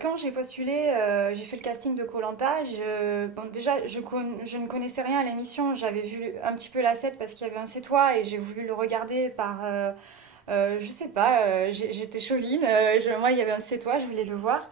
Quand j'ai postulé, j'ai fait le casting de koh bon, déjà, je ne connaissais rien à l'émission. J'avais vu un petit peu la set parce qu'il y avait un C'est toi et j'ai voulu le regarder par... je sais pas, j'étais chauvine. Moi, il y avait un C'est toi, je voulais le voir.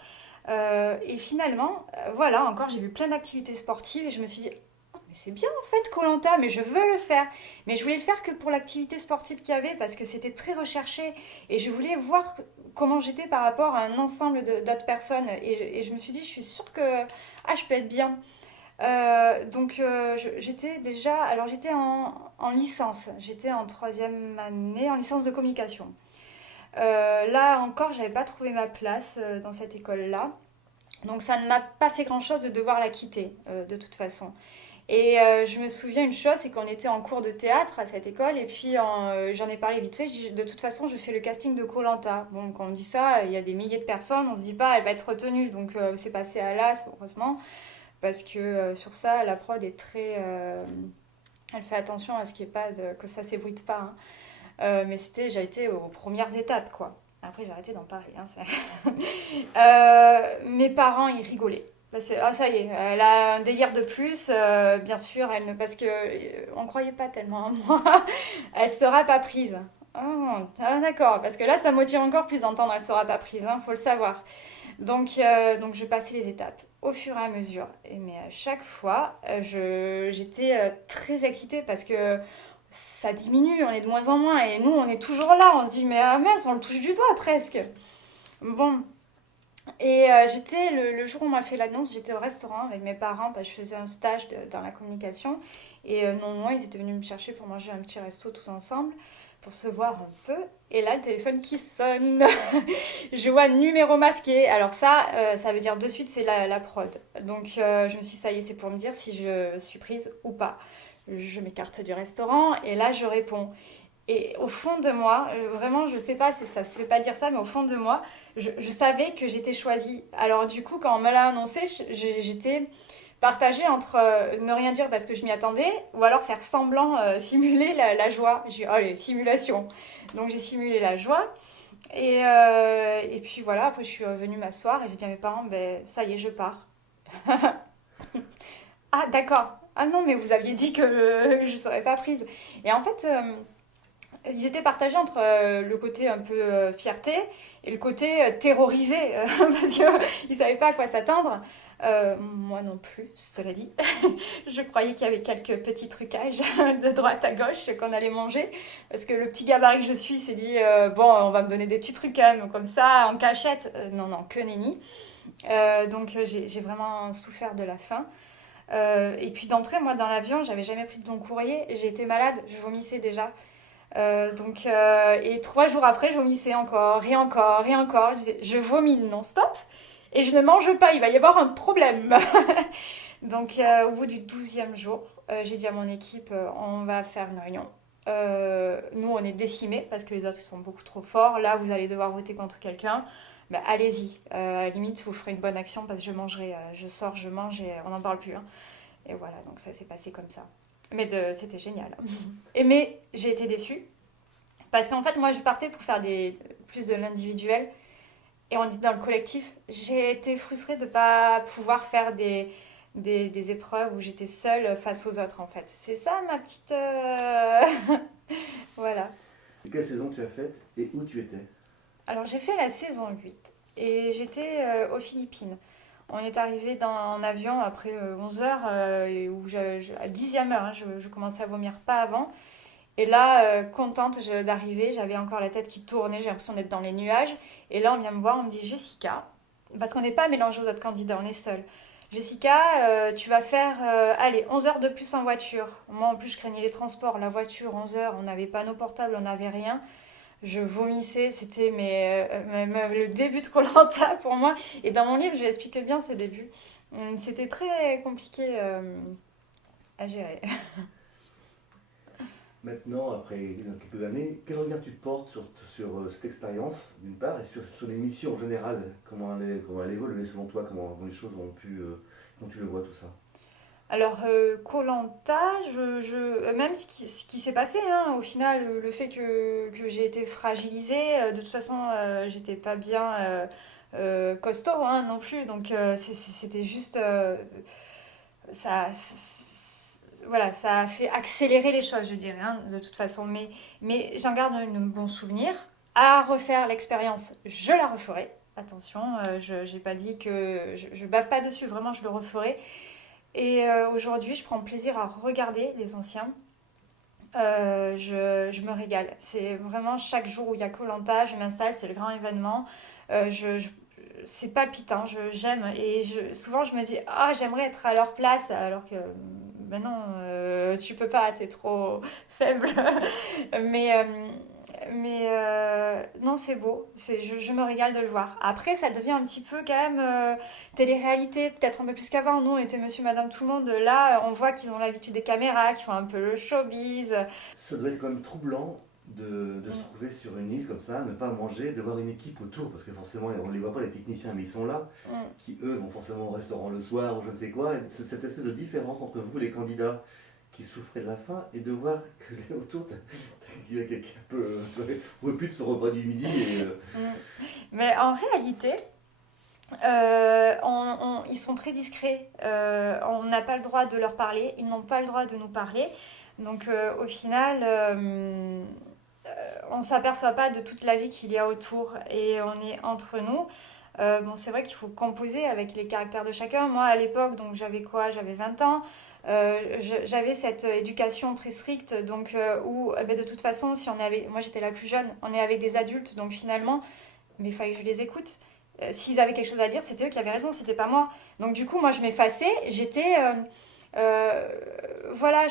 Et finalement, voilà, encore, j'ai vu plein d'activités sportives et je me suis dit, oh, mais c'est bien en fait, koh mais je veux le faire. Mais je voulais le faire que pour l'activité sportive qu'il y avait parce que c'était très recherché et je voulais voir comment j'étais par rapport à un ensemble d'autres personnes. Et je me suis dit, je suis sûre que je peux être bien. J'étais déjà, alors j'étais en licence, j'étais en troisième année en licence de communication. Là encore, j'avais pas trouvé ma place dans cette école-là. Donc ça ne m'a pas fait grand-chose de devoir la quitter, de toute façon. Et je me souviens une chose, c'est qu'on était en cours de théâtre à cette école, et puis j'en ai parlé vite fait, de toute façon je fais le casting de koh. Bon, quand on dit ça, il y a des milliers de personnes, on se dit pas elle va être retenue, donc c'est passé à l'as, heureusement, parce que sur ça, la prod est très... elle fait attention à ce qu'il y ait pas que ça s'ébruite pas, hein. Mais j'ai été aux premières étapes, quoi. Après, j'ai arrêté d'en parler, hein, mes parents, ils rigolaient. Parce que, ah, ça y est, elle a un délire de plus, bien sûr, elle ne, parce que on croyait pas tellement à moi. Elle sera pas prise. Ah, d'accord, parce que là, ça motive encore plus d'entendre elle sera pas prise, hein, faut le savoir. Donc je passais les étapes au fur et à mesure. Mais à chaque fois, j'étais très excitée parce que ça diminue, on est de moins en moins. Et nous, on est toujours là. On se dit, mais ah mince, on le touche du doigt presque. Bon. Et le jour où on m'a fait l'annonce, j'étais au restaurant avec mes parents parce que je faisais un stage dans la communication. Et non, ils étaient venus me chercher pour manger un petit resto tous ensemble, pour se voir un peu. Et là, le téléphone qui sonne. Je vois numéro masqué. Alors ça veut dire de suite c'est la prod. Donc je me suis dit, ça y est, c'est pour me dire si je suis prise ou pas. Je m'écarte du restaurant et là je réponds. Et au fond de moi, vraiment, je sais pas, ça ne se fait pas dire ça, mais au fond de moi, je savais que j'étais choisie. Alors du coup, quand on me l'a annoncé, j'étais partagée entre ne rien dire parce que je m'y attendais, ou alors faire semblant, simuler la joie. J'ai dit, allez, simulation. Donc j'ai simulé la joie. Et puis voilà, après je suis revenue m'asseoir et j'ai dit à mes parents, ben ça y est, je pars. Ah d'accord. Ah non, mais vous aviez dit que je ne serais pas prise. Et en fait, ils étaient partagés entre le côté un peu fierté et le côté terrorisé, parce qu'ils ne savaient pas à quoi s'attendre. Moi non plus, cela dit. Je croyais qu'il y avait quelques petits trucages de droite à gauche qu'on allait manger, parce que le petit gabarit que je suis s'est dit, bon, on va me donner des petits trucs quand même, comme ça, en cachette. Non, non, que nenni. J'ai vraiment souffert de la faim. Et puis d'entrée, moi, dans l'avion, j'avais jamais pris de long courrier. J'ai été malade, je vomissais déjà. Et 3 jours après, je vomissais encore, et encore, et encore. Je vomis non-stop et je ne mange pas, il va y avoir un problème. Au bout du 12e jour, j'ai dit à mon équipe, on va faire une réunion. Nous, on est décimés parce que les autres sont beaucoup trop forts. Là, vous allez devoir voter contre quelqu'un. Bah, allez-y. À la limite, vous ferez une bonne action parce que je mangerai, je sors, je mange et on n'en parle plus, hein. Et voilà, donc ça s'est passé comme ça. C'était génial. Mais j'ai été déçue parce qu'en fait, moi, je partais pour faire plus de l'individuel et on dit dans le collectif. J'ai été frustrée de ne pas pouvoir faire des épreuves où j'étais seule face aux autres, en fait. C'est ça ma petite... voilà. Quelle saison tu as faite et où tu étais? Alors, j'ai fait la saison 8 et j'étais aux Philippines. On est arrivé en avion après 11 heures, où à 10e heure, hein, je commençais à vomir pas avant. Et là, contente d'arriver, j'avais encore la tête qui tournait, j'ai l'impression d'être dans les nuages. Et là, on vient me voir, on me dit Jessica, parce qu'on n'est pas mélangé aux autres candidats, on est seul. Jessica, tu vas faire, allez, 11 heures de plus en voiture. Moi, en plus, je craignais les transports. La voiture, 11 heures, on n'avait pas nos portables, on n'avait rien. Je vomissais, c'était le début de koh pour moi. Et dans mon livre, j'explique bien ce début. C'était très compliqué à gérer. Maintenant, après quelques années, quel regard tu portes sur cette expérience, d'une part, et sur les missions en général? Comment elle évolue selon toi? Comment les choses ont pu. Comment tu le vois tout ça? Alors, koh même ce qui s'est passé, hein, au final, le fait que j'ai été fragilisée, de toute façon, j'étais pas bien costaud hein, non plus. Donc c'était juste ça, voilà, ça a fait accélérer les choses, je dirais, hein, de toute façon. Mais j'en garde un bon souvenir. À refaire l'expérience, je la referai. Attention, je n'ai pas dit que je bave pas dessus, vraiment, je le referai. Et aujourd'hui, je prends plaisir à regarder les anciens. Je me régale. C'est vraiment chaque jour où il y a koh je m'installe, c'est le grand événement. C'est palpitant, j'aime. Et souvent, je me dis, ah, j'aimerais être à leur place, alors que, ben non, tu peux pas, t'es trop faible. mais non, c'est beau. Je me régale de le voir. Après, ça devient un petit peu quand même télé-réalité, peut-être un peu plus qu'avant. Nous, on était monsieur, madame, tout le monde. Là, on voit qu'ils ont l'habitude des caméras, qu'ils font un peu le showbiz. Ça doit être quand même troublant de se trouver sur une île comme ça, ne pas manger, de voir une équipe autour, parce que forcément, on ne les voit pas, les techniciens, mais ils sont là, qui eux vont forcément au restaurant le soir ou je ne sais quoi. Et cette espèce de différence entre vous, les candidats qui souffraient de la faim, et de voir que les autour, il y a quelqu'un un peu repute son repas du midi. Mais en réalité, ils sont très discrets. On n'a pas le droit de leur parler, ils n'ont pas le droit de nous parler. Donc au final, on ne s'aperçoit pas de toute la vie qu'il y a autour et on est entre nous. Bon, c'est vrai qu'il faut composer avec les caractères de chacun. Moi, à l'époque, donc j'avais quoi? J'avais 20 ans. J'avais cette éducation très stricte, donc où de toute façon, si on est avec, moi j'étais la plus jeune, on est avec des adultes, donc finalement, mais il fallait que je les écoute. S'ils avaient quelque chose à dire, c'était eux qui avaient raison, c'était pas moi. Donc du coup, moi je m'effaçais, j'étais, voilà,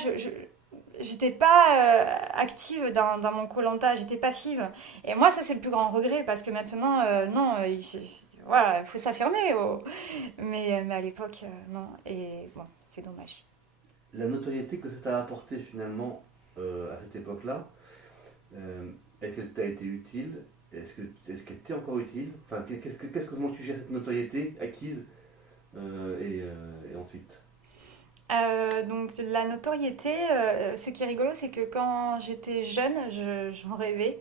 j'étais pas active dans mon koh, j'étais passive. Et moi, ça c'est le plus grand regret parce que maintenant, non, voilà, il faut s'affirmer. Mais à l'époque, non. Et bon, c'est dommage. La notoriété que ça t'a apporté finalement à cette époque-là, est-ce qu'elle t'a été utile? Est-ce qu'elle t'est encore utile? Enfin, comment tu gères cette notoriété acquise et ensuite? Donc la notoriété, ce qui est rigolo, c'est que quand j'étais jeune, j'en rêvais.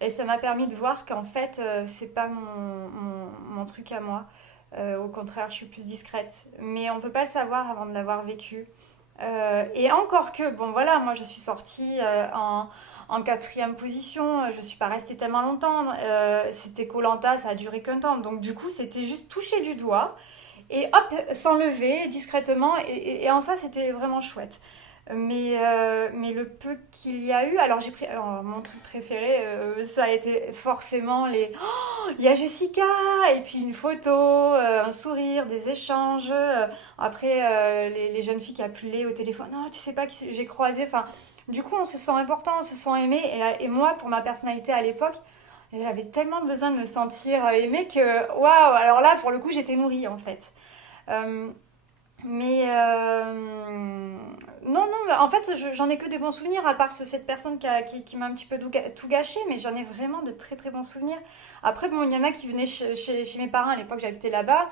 Et ça m'a permis de voir qu'en fait, c'est pas mon truc à moi. Au contraire, je suis plus discrète. Mais on peut pas le savoir avant de l'avoir vécu. Et encore que, bon voilà, moi je suis sortie en quatrième position, je suis pas restée tellement longtemps. C'était koh, ça a duré qu'un temps. Donc du coup, c'était juste toucher du doigt et hop, s'enlever discrètement. Et en ça, c'était vraiment chouette. Mais le peu qu'il y a eu, alors j'ai pris alors, mon truc préféré, ça a été forcément les oh, il y a Jessica et puis une photo, un sourire, des échanges. Après les jeunes filles qui appelaient au téléphone, non, tu sais pas qui j'ai croisé. Enfin, du coup, on se sent important, on se sent aimé. Et moi, pour ma personnalité à l'époque, j'avais tellement besoin de me sentir aimée que waouh. Alors là, pour le coup, j'étais nourrie en fait. Euh, mais non, non, en fait, j'en ai que des bons souvenirs, à part cette personne qui m'a un petit peu tout gâché, mais j'en ai vraiment de très très bons souvenirs. Après, bon, il y en a qui venaient chez mes parents à l'époque, j'habitais là-bas.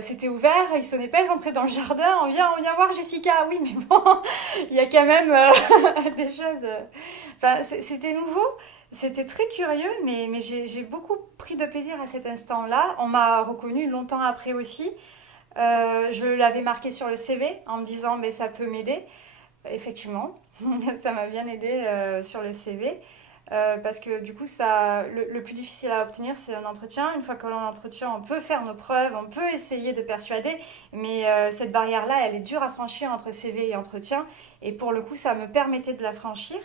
C'était ouvert, ils sonnaient pas, ils rentraient dans le jardin, on vient voir Jessica, oui, mais bon, il y a quand même des choses. Enfin, c'était nouveau, c'était très curieux, mais j'ai beaucoup pris de plaisir à cet instant-là. On m'a reconnue longtemps après aussi. Je l'avais marqué sur le CV en me disant mais ça peut m'aider. Effectivement, ça m'a bien aidé sur le CV parce que du coup le plus difficile à obtenir c'est un entretien. Une fois que l'on entretient, on peut faire nos preuves, on peut essayer de persuader, mais cette barrière-là, elle est dure à franchir entre CV et entretien. Et pour le coup, ça me permettait de la franchir.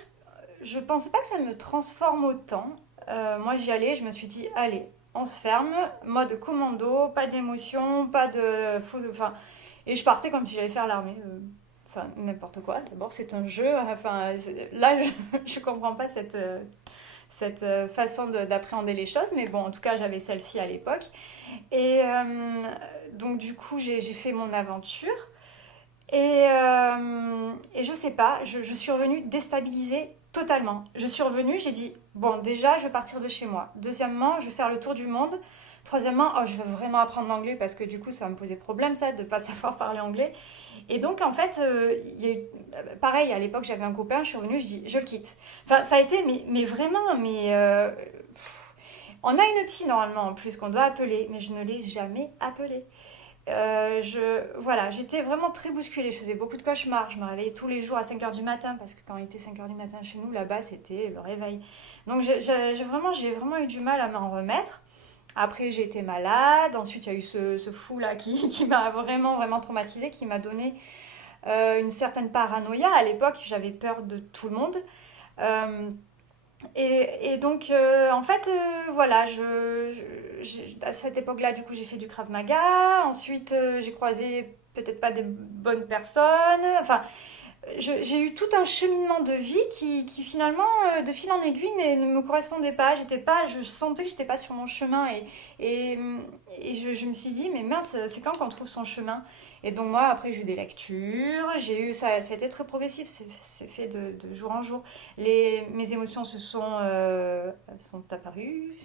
Je pensais pas que ça me transforme autant. Moi, j'y allais, je me suis dit allez, on se ferme, mode commando, pas d'émotion, pas de... Enfin, et je partais comme si j'allais faire l'armée. Enfin, n'importe quoi. D'abord, c'est un jeu. Enfin, là, je comprends pas cette façon d'appréhender les choses. Mais bon, en tout cas, j'avais celle-ci à l'époque. Et donc, du coup, j'ai fait mon aventure. Et je sais pas, je suis revenue déstabilisée totalement. Je suis revenue, j'ai dit, bon, déjà, je vais partir de chez moi. Deuxièmement, je vais faire le tour du monde. Troisièmement, oh, je veux vraiment apprendre l'anglais parce que du coup, ça me posait problème, ça, de ne pas savoir parler anglais. Et donc, en fait, il y a eu, pareil, à l'époque, j'avais un copain, je suis revenue, je dis, je le quitte. Enfin, ça a été, mais vraiment, mais On a une psy normalement en plus qu'on doit appeler, mais je ne l'ai jamais appelée. Voilà, j'étais vraiment très bousculée. Je faisais beaucoup de cauchemars. Je me réveillais tous les jours à 5h du matin parce que quand il était 5h du matin chez nous, là-bas, c'était le réveil. Donc j'ai vraiment eu du mal à m'en remettre. Après, j'ai été malade. Ensuite, il y a eu ce fou-là qui m'a vraiment, vraiment traumatisée, qui m'a donné une certaine paranoïa. À l'époque, j'avais peur de tout le monde. Euh, et donc, en fait, voilà, à cette époque-là, du coup, j'ai fait du Krav Maga. Ensuite, j'ai croisé peut-être pas des bonnes personnes. Enfin, j'ai eu tout un cheminement de vie qui finalement, de fil en aiguille, ne me correspondait pas. Je sentais que j'étais pas sur mon chemin et, je me suis dit, mais mince, c'est quand qu'on trouve son chemin? Et donc moi, après, j'ai eu des lectures, ça a été très progressif, c'est fait de jour en jour. Mes émotions sont apparues,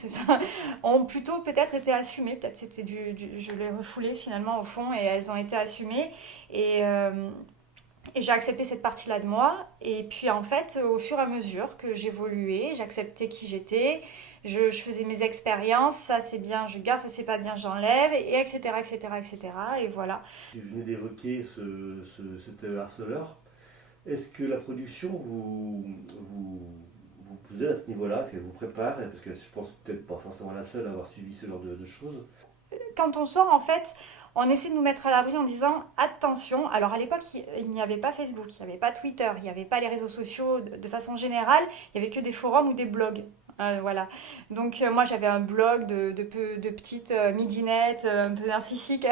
ont plutôt peut-être été assumées, peut-être je les refoulais finalement au fond et elles ont été assumées. Et, euh, et j'ai accepté cette partie-là de moi. Et puis en fait, au fur et à mesure que j'évoluais, j'acceptais qui j'étais, je faisais mes expériences, ça c'est bien, je garde, ça c'est pas bien, j'enlève, et etc., etc., etc. Et voilà. Tu venais d'évoquer cet harceleur. Est-ce que la production vous poussez à ce niveau-là? Est-ce qu'elle vous prépare? Parce que je pense peut-être pas forcément la seule à avoir suivi ce genre de choses. Quand on sort, en fait, on essaie de nous mettre à l'abri en disant attention. Alors à l'époque, il n'y avait pas Facebook, il n'y avait pas Twitter, il n'y avait pas les réseaux sociaux de façon générale, il n'y avait que des forums ou des blogs. Voilà. Donc moi j'avais un blog de petites midinettes un peu narcissiques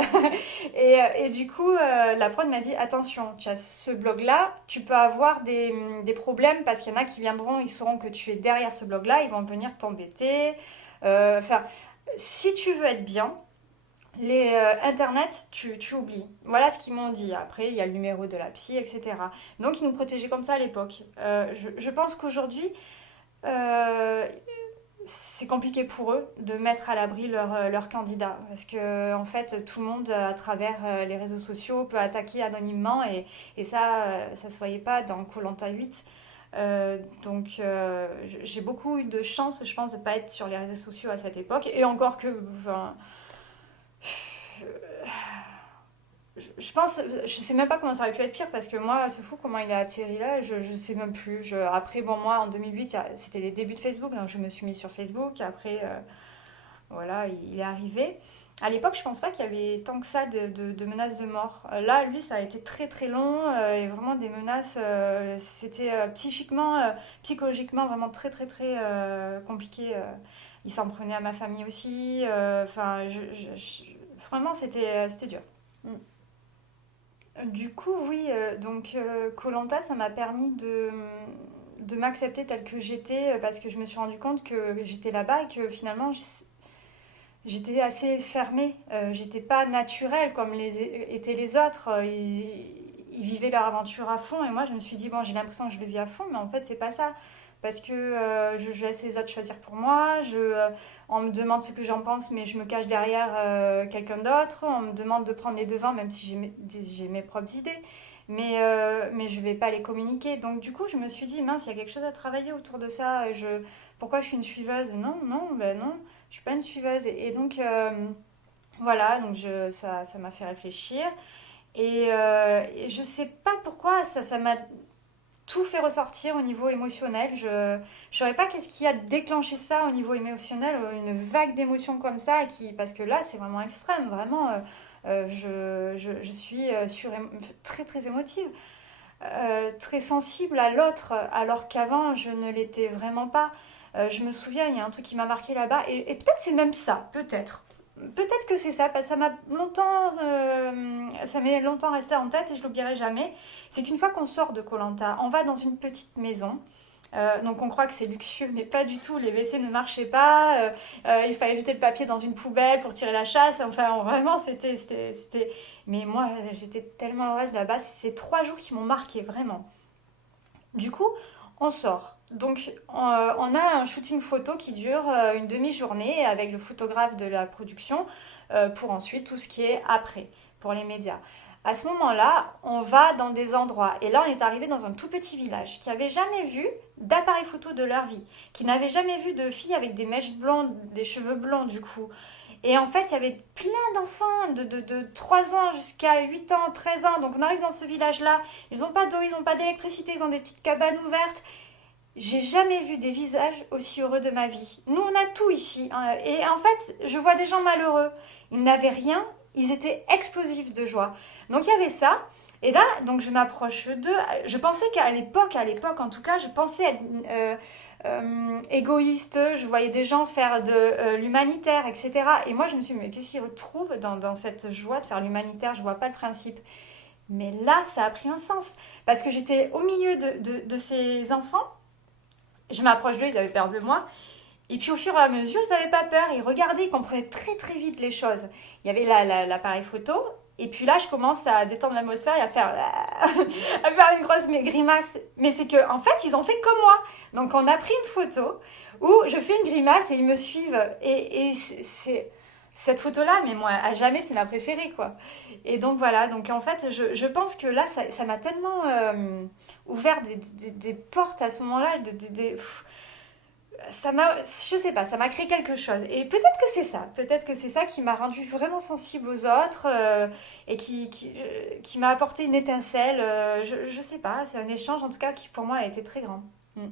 et du coup la prod m'a dit attention, tu as ce blog là, tu peux avoir des problèmes parce qu'il y en a qui viendront, ils sauront que tu es derrière ce blog là, ils vont venir t'embêter. Enfin, si tu veux être bien, Internet, tu oublies. Voilà ce qu'ils m'ont dit. Après, il y a le numéro de la psy, etc. Donc, ils nous protégeaient comme ça à l'époque. Je pense qu'aujourd'hui, euh, c'est compliqué pour eux de mettre à l'abri leur candidat. Parce que, en fait, tout le monde, à travers les réseaux sociaux, peut attaquer anonymement. Et ça, ça se voyait pas dans koh 8. Donc, j'ai beaucoup eu de chance, je pense, de ne pas être sur les réseaux sociaux à cette époque. Et encore que, enfin, je pense, je sais même pas comment ça aurait pu être pire parce que moi, ce fou, comment il a atterri là, je sais même plus. Après, bon, moi en 2008, c'était les débuts de Facebook, donc je me suis mise sur Facebook. Après, voilà, il est arrivé. À l'époque, je pense pas qu'il y avait tant que ça de menaces de mort. Là, lui, ça a été très très long et vraiment des menaces. C'était psychiquement, psychologiquement vraiment très très très compliqué. Il s'en prenait à ma famille aussi. Enfin, vraiment, c'était dur. Mm. Du coup, oui, donc koh ça m'a permis de m'accepter telle que j'étais parce que je me suis rendu compte que j'étais là-bas et que finalement j'étais assez fermée. J'étais pas naturelle comme étaient les autres. Ils vivaient leur aventure à fond et moi je me suis dit, bon, j'ai l'impression que je le vis à fond, mais en fait, c'est pas ça. Parce que je laisse les autres choisir pour moi. On me demande ce que j'en pense, mais je me cache derrière quelqu'un d'autre. On me demande de prendre les devants, même si j'ai mes propres idées. Mais je vais pas les communiquer. Donc du coup, je me suis dit, mince, il y a quelque chose à travailler autour de ça. Pourquoi je suis une suiveuse? Non, non, ben non, je suis pas une suiveuse. Et donc, voilà, donc ça m'a fait réfléchir. Et je sais pas pourquoi ça m'a tout fait ressortir au niveau émotionnel. Je ne saurais pas qu'est-ce qui a déclenché ça au niveau émotionnel, une vague d'émotions comme ça, parce que là, c'est vraiment extrême. Vraiment, je suis très, très émotive, très sensible à l'autre, alors qu'avant, je ne l'étais vraiment pas. Je me souviens, il y a un truc qui m'a marqué là-bas, et peut-être c'est même ça, peut-être. Peut-être que c'est ça, parce que ça m'est longtemps resté en tête et je l'oublierai jamais. C'est qu'une fois qu'on sort de koh on va dans une petite maison. Donc on croit que c'est luxueux, mais pas du tout. Les WC ne marchaient pas. Il fallait jeter le papier dans une poubelle pour tirer la chasse. Enfin, vraiment, c'était. Mais moi, j'étais tellement heureuse là-bas. C'est ces 3 jours qui m'ont marqué vraiment. Du coup, on sort. Donc, on a un shooting photo qui dure une demi-journée avec le photographe de la production pour ensuite tout ce qui est après, pour les médias. à ce moment-là, on va dans des endroits. Et là, on est arrivé dans un tout petit village qui n'avait jamais vu d'appareil photo de leur vie, qui n'avait jamais vu de filles avec des mèches blondes, des cheveux blonds du coup. Et en fait, il y avait plein d'enfants de 3 ans jusqu'à 8 ans, 13 ans. Donc on arrive dans ce village-là, ils n'ont pas d'eau, ils n'ont pas d'électricité, ils ont des petites cabanes ouvertes. J'ai jamais vu des visages aussi heureux de ma vie. Nous, on a tout ici, hein. Et en fait, je vois des gens malheureux. Ils n'avaient rien, ils étaient explosifs de joie. Donc il y avait ça. Et là, donc je m'approche d'eux. Je pensais qu'à l'époque en tout cas, je pensais être égoïste. Je voyais des gens faire de l'humanitaire, etc. Et moi, je me suis dit, mais qu'est-ce qu'ils retrouvent dans cette joie de faire l'humanitaire? Je vois pas le principe. Mais là, ça a pris un sens. Parce que j'étais au milieu de ces enfants. Je m'approche d'eux, ils avaient peur de moi. Et puis au fur et à mesure, ils n'avaient pas peur. Ils regardaient, ils comprenaient très très vite les choses. Il y avait l'appareil photo. Et puis là, je commence à détendre l'atmosphère et à faire, à faire une grosse grimace. Mais c'est que, en fait, ils ont fait comme moi. Donc on a pris une photo où je fais une grimace et ils me suivent. Et c'est cette photo-là, mais moi, à jamais, c'est ma préférée, quoi. Et donc voilà. Donc en fait, je pense que là, ça m'a tellement ouvert des portes à ce moment-là. Ça m'a, je sais pas, ça m'a créé quelque chose. Et peut-être que c'est ça qui m'a rendue vraiment sensible aux autres et qui m'a apporté une étincelle. Je sais pas, c'est un échange en tout cas qui pour moi a été très grand. Mm.